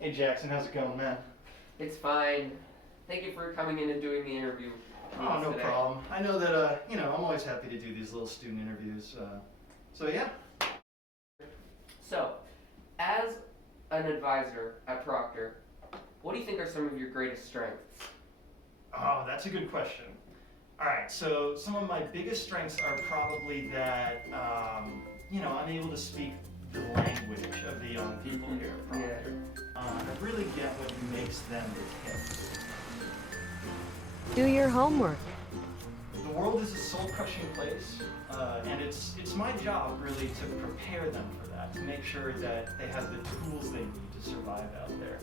Hey Jackson, how's it going, man? It's fine. Thank you for coming in and doing the interview with Oh, us no today. problem. I know that, I'm always happy to do these little student interviews. So yeah. So, as an advisor at Proctor, what do you think are some of your greatest strengths? Oh, that's a good question. All right, so some of my biggest strengths are probably that, I'm able to speak the language of the young people here at Proctor. I really get what makes them tick. Do your homework. The world is a soul-crushing place, and it's my job really to prepare them for that, to make sure that they have the tools they need to survive out there.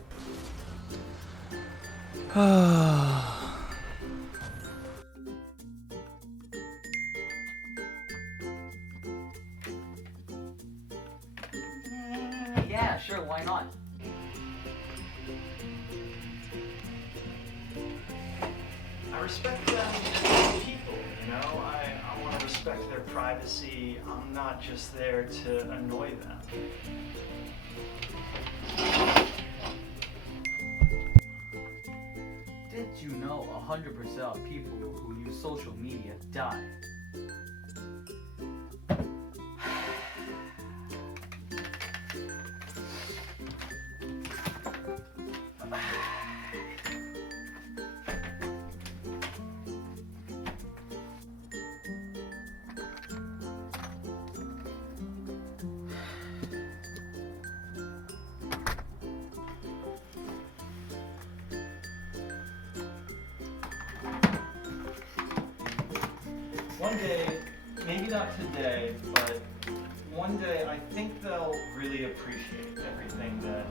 Yeah, sure, why not? I respect them as people, I want to respect their privacy. I'm not just there to annoy them. Did you know 100% of people who use social media die? One day, maybe not today, but one day I think they'll really appreciate everything that